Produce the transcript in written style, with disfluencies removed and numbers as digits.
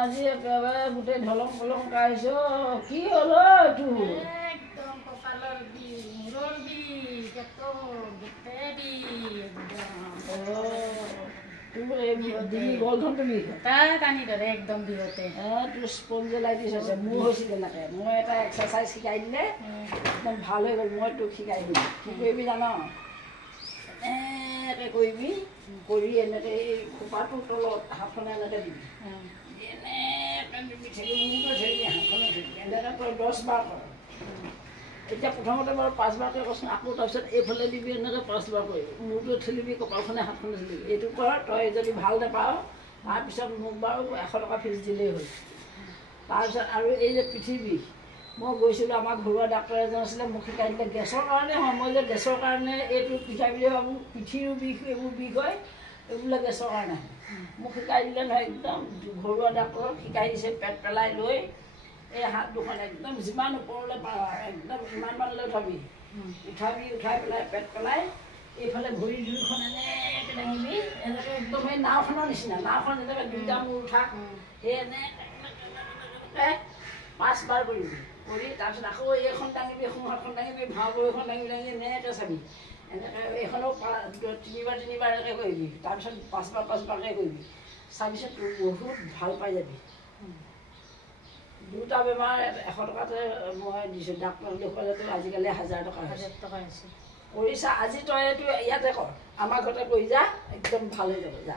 আজি একেবাৰে গোটেই ঢলং পলং কাঢ়িছো কি হ'ল এইটো একদম কঁকালৰ বিষ মূৰৰ বিষ গোটেই বিষ টানি ধৰে একদম বিহতে তোৰ স্পঞ্জেলাইটিছ হৈছে মোৰ হৈছিল এনেকৈ মই এটা এক্সাৰচাইজ শিকাই দিলে একদম ভাল হৈ গ'ল মই তোক শিকাই দিম কি কৰিবি জান এনেকৈ কৰিবি কৰি এনেকৈ এই খোপাটোৰ তলত হাতখনে এনেকৈ দিবি এনেকৈ দিবি ঠেলি মূৰটো ঠেলি হাতখনে ঠেলি এনেকৈ তই 10 বাৰ কৰ এতিয়া প্ৰথমতে বাৰু 5 বাৰকৈ কচোন আকৌ তাৰপিছত এইফালে দিবি এনেকৈ 5 বাৰ কৰিবি মূৰটো ঠেলিবি কপালখনে হাতখনে ঠেলিবি এইটো কৰ তই যদি ভাল নাপাৱ তাৰপিছত মোক বাৰু 100 টকা ফিজ দিলেই হ'ল তাৰপিছত আৰু এই যে পিঠি বিষ মই গৈছিলোঁ আমাৰ ঘৰুৱা ডাক্তৰ এজন আছিলে মোক শিকাই দিলে গেছৰ কাৰণে হয় মই যে গেছৰ কাৰণে এইটো পিঠাই বুলি ভাবোঁ পিঠিৰো বিষ এইবোৰ বিষ হয় এইবিলাক গেছৰ কাৰণে মোক শিকাই দিলে নহয় একদম ঘৰুৱা ডাক্তৰক শিকাই দিছে পেট পেলাই লৈ এই হাত দুখন একদম যিমান ওপৰলৈ পাৰ একদম ইমানমানলৈ উঠাবি উঠাই পেলাই পেট পেলাই এইফালে ভৰি দুইখন এনেকৈ দাঙিবি এনেকৈ একদম এই নাওখনৰ নিচিনা নাওখন এনেকৈ দুইটা মূৰ উঠা সেই এনেকৈ 5 বাৰ কৰিবি কৰি তাৰপিছত আকৌ এইখন দাঙিবি সোঁহাতখন দাঙিবি ভাও ভৰিখন দাঙিবি এনেকৈ চাবি এনেকৈ এইখনো 3 বাৰ এনেকৈ কৰিবি তাৰপিছত 5 বাৰকৈ কৰিবি চাবিচোন তোৰ বহুত ভাল পাই যাবি দুটা বেমাৰ 100 টকাতে মই দিছোঁ ডাক্তৰক দেখুৱালেতো আজিকালি 1000 টকা হৈছে কৰিছা আজি তই এইটো ইয়াতে কৰ আমাৰ ঘৰতে কৰি যা একদম ভাল হৈ যাব যা